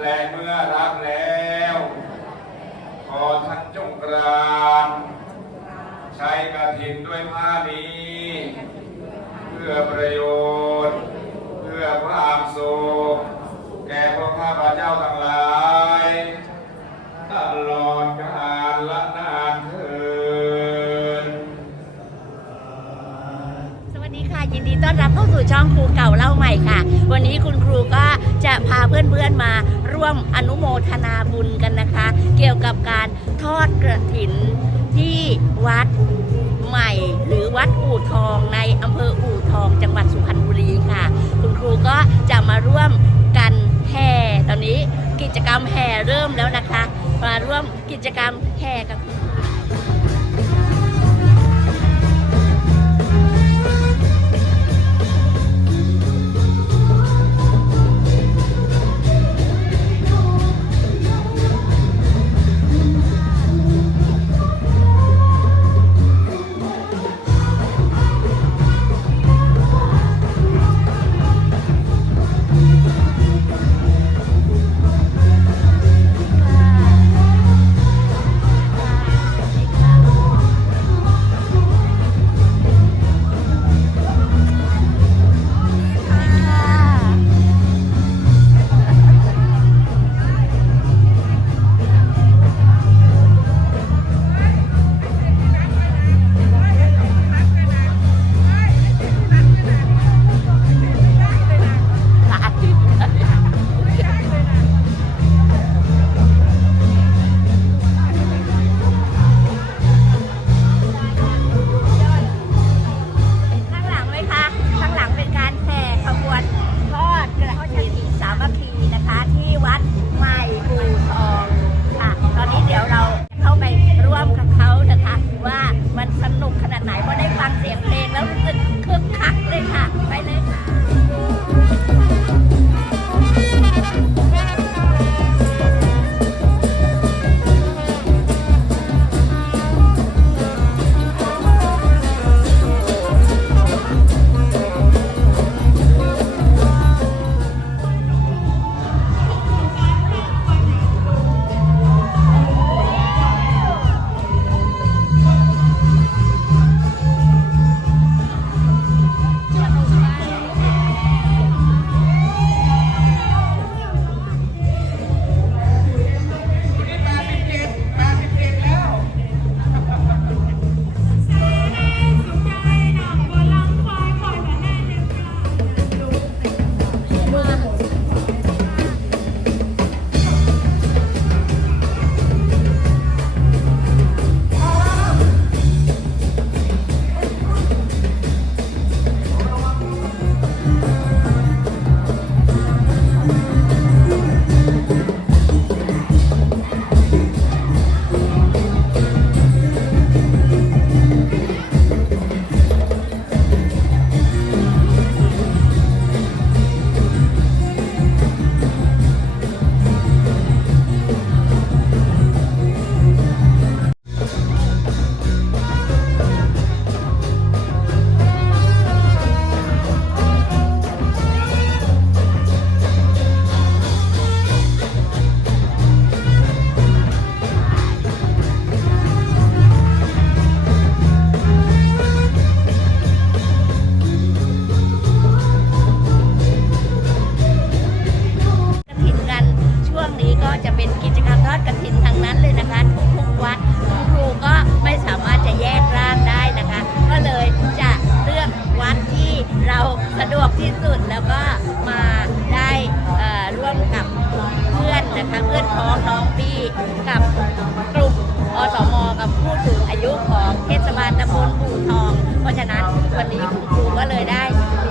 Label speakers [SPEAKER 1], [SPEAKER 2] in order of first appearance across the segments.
[SPEAKER 1] และเมื่อรับแล้ว ขอท่านจงกรานใช้กระถินด้วยผ้านี้ เพื่อประโยชน์ เพื่อความสุขแก่พวกข้าพเจ้าทั้งหลาย ตลอดกาลละ
[SPEAKER 2] ยินดีต้อนรับเข้าสู่ช่องครูเก่าเล่าใหม่ค่ะ วันนี้คุณครูก็จะพาเพื่อนๆมาร่วมอนุโมทนาบุญกันนะคะ เกี่ยวกับการทอดกระถินที่วัดใหม่ หรือวัดอู่ทองในอำเภออู่ทอง จังหวัดสุพรรณบุรีค่ะ คุณครูก็จะมาร่วมกันแห่ตอนนี้กิจกรรมแห่เริ่มแล้วนะคะ มาร่วมกิจกรรมแห่กับคุณ นะคะเพื่อนพ้องน้องพี่กับกลุ่มอสมกับผู้สูงอายุของเทศบาลตำบลปูทอง เพราะฉะนั้นวันนี้คุณครูก็เลยได้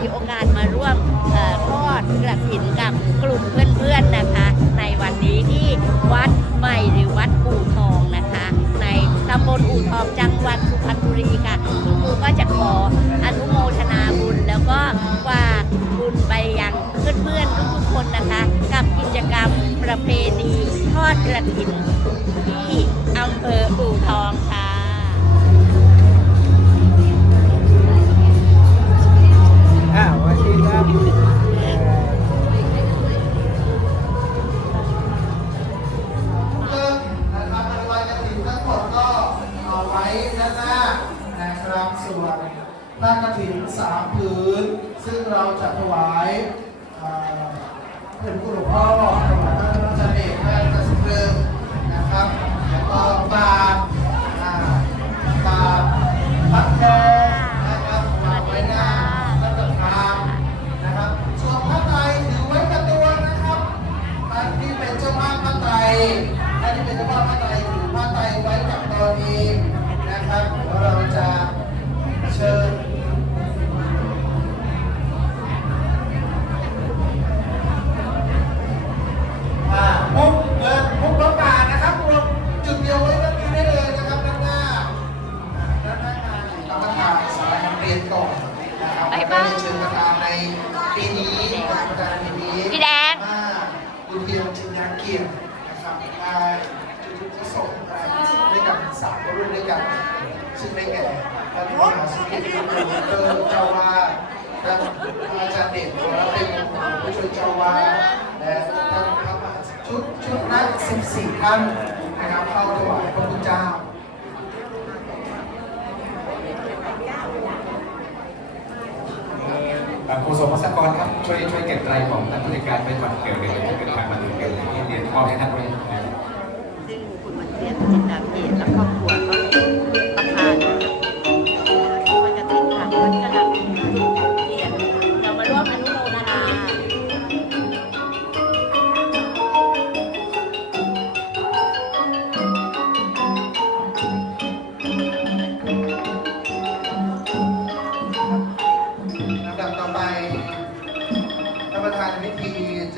[SPEAKER 2] มีโอกาสมาร่วมเอ่อทอดกระถินกับกลุ่มเพื่อนๆนะคะ ในวันนี้ที่วัดใหม่หรือวัดอู่ทองนะคะ ในตำบลอู่ทองจังหวัดสุพรรณบุรีค่ะคุณครูก็จะขออนุ ฝากบุญไปยังเพื่อนๆทุกๆคนนะคะ กับกิจกรรมประเพณีทอดกระถินที่อำเภออู่ทองค่ะ
[SPEAKER 3] อ่าสวัสดีครับ เป็นเตอเจ้าวาดท่านอาจารย์เด่นและเป็นผู้ช่วยเจ้าวาดและท่านพระมหาชุดชุดนั้น14ท่านนะครับเข้าถวายพระพุทธเจ้า
[SPEAKER 4] อ่าครูสกรครับช่วยช่วยเก็บรายของท่านผู้ในวยการเป็นวันเกิดเลยที่เป็นการมาถึงเกิดที่เรียนมอบให้ท่านด้วย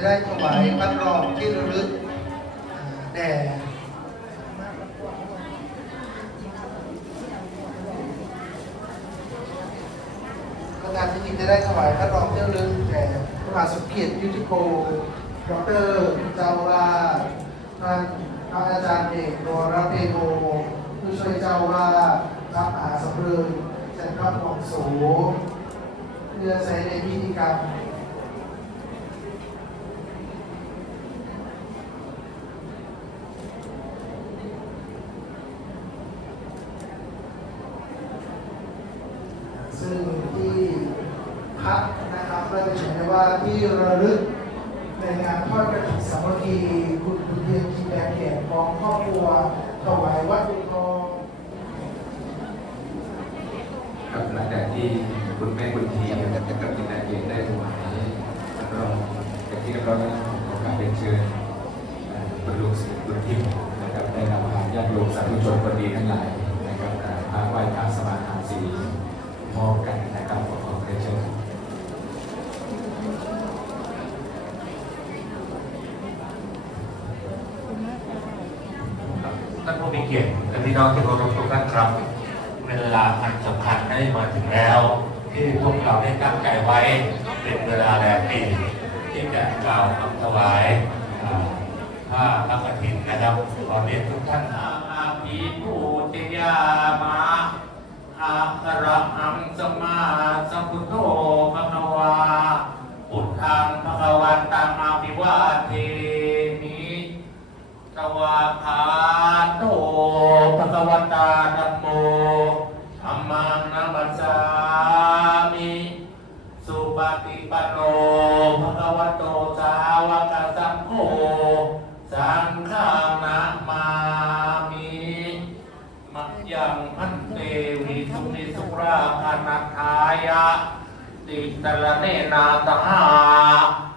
[SPEAKER 3] จะได้ถวายพัดรองที่ระลึกอ่าแด่ประธานพิธีจะได้ถวายพัดรองที่ระลึกแด่พระบาทสมเด็จยุทธโกดรเจ้าวาท่านพระอาจารย์เอกโดรเปโกผู้ช่วยเจ้าวาดพระมหาสมเด็จจันทร์ของสูเพื่อใช้ในพิธีกรรมซึ่งที่ พักนะครับก็จะเห็นได้ว่าที่ระลึกในงานทอดกระถิ่นสามัคคีคุณคุณเทียนกินแดงเขียนของครอบครัวถวายวัดอุทอง
[SPEAKER 4] ครับหลังจากที่คุณแม่คุณทีกับกับกินนาเกียรติได้ถวายเราจากที่เราได้ขอการเป็นเชิญคุณลุงสิคุณทิพย์นะครับได้นำพาญาติโยมสาธุชนคนดีทั้งหลายนะครับอ่าพระไหว้พระสมาทานศีลมอบกันนะครับขอขอเรียนเชิญ
[SPEAKER 5] ท่านผู้มีเกียรติและพี่น้องที่เคารพทุกท่านครับ เวลาอันสำคัญได้มาถึงแล้ว ที่พวกเราได้ตั้งใจไว้เป็นเวลาแรมปีที่จะกล่าวคำถวายอ่าผ้าพระกฐินนะครับขอเรียนทุกท่านอาภีปูติยามาอาคาระหังสมาสัมพุทโธภะควาพุทังภะควันตังอาภิวาเท มิสวากขาโตภะคะวตาธัมโมธัมมังนัมสสามิ สุปฏิปันโนภะควะโตสาวกสังโฆสังฆานะมามิมัจยังพันเตวิสุนิสุราคานาทายะติตระเนนาตหา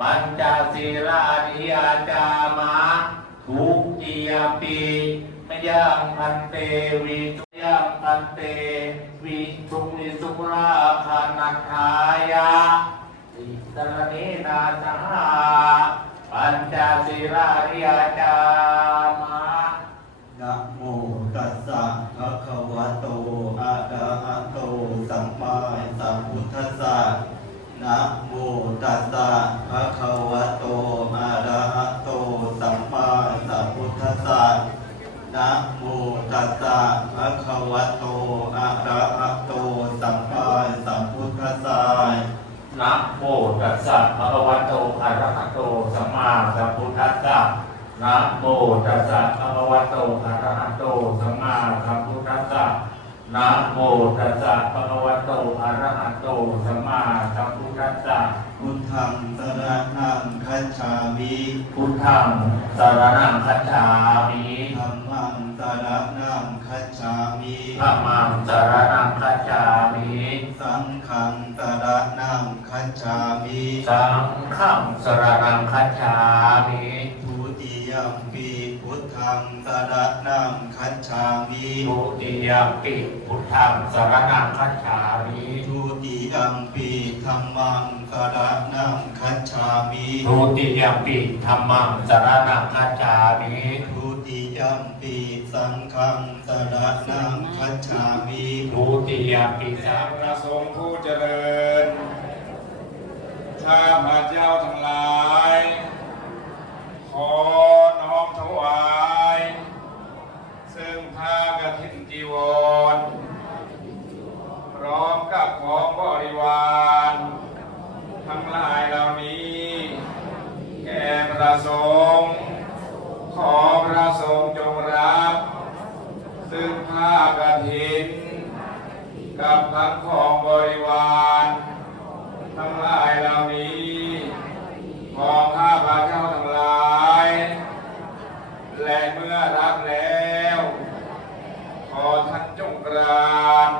[SPEAKER 5] ปัญจศีลา งพันเตวิจุยังพันเตวิชุมิสุราคานัทายะอิสระเนนาตหาปัญจศีลาริยาจามา
[SPEAKER 6] ระหะโตสัมมาสัมพุทธัสสะนะโมตัสสะภะคะวะโตอะระหะโตสัมมาสัมพุทธัสสะ
[SPEAKER 5] นะโมตัสสะภะคะวะโตอะระหะโตสัมมาสัมพุทธัสสะ พุทธั
[SPEAKER 6] งสรนังคัจฉามิ
[SPEAKER 5] พุทธังสารนังคัจฉามิ
[SPEAKER 6] ธัมมังสรนังคัจฉามิ
[SPEAKER 5] ธัมมังสารนังคัจฉามิ
[SPEAKER 6] สังฆังสรนังคัจฉามิ
[SPEAKER 5] สังฆังสารนังคัจฉามิ
[SPEAKER 6] ทุติยมปีพุท ธังสรนังคัจฉามิ
[SPEAKER 5] ทุติยมปิพุทธังสารนังคัจฉามิ
[SPEAKER 6] ทุติยมปีธัมมังสรนังคัจฉามิ
[SPEAKER 5] ทุติยมปิธัมมังสารนังคัจฉามิ
[SPEAKER 6] ทุติยมปีสังฆังสรนังคัจฉามิ
[SPEAKER 5] ทุติยมปิสัง
[SPEAKER 1] พระสงฆ์ผู้เจริญข้าพระเจ้าทั้งหลาย ขอน้อมถวาย ซึ่งผ้ากฐินจีวร พร้อมกับของบริวาร ทั้งหลายเหล่านี้ แก่พระสงฆ์ขอพระสงฆ์จงรับ ซึ่งผ้ากฐิน กับทั้งของบริวาร ทั้งหลายเหล่านี้ ของข้าพระเจ้าทั้งหลาย และเมื่อรับแล้ว ขอท่านจงกราน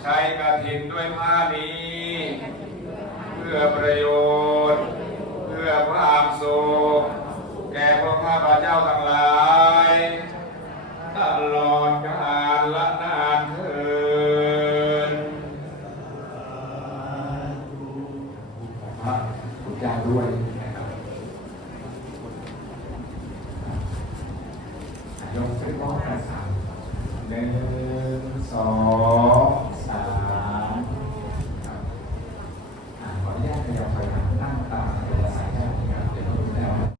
[SPEAKER 1] ใช้กระถินด้วยผ้านี้ เพื่อประโยชน์ เพื่อความสุขแก่พวกข้าพระเจ้าทั้งหลาย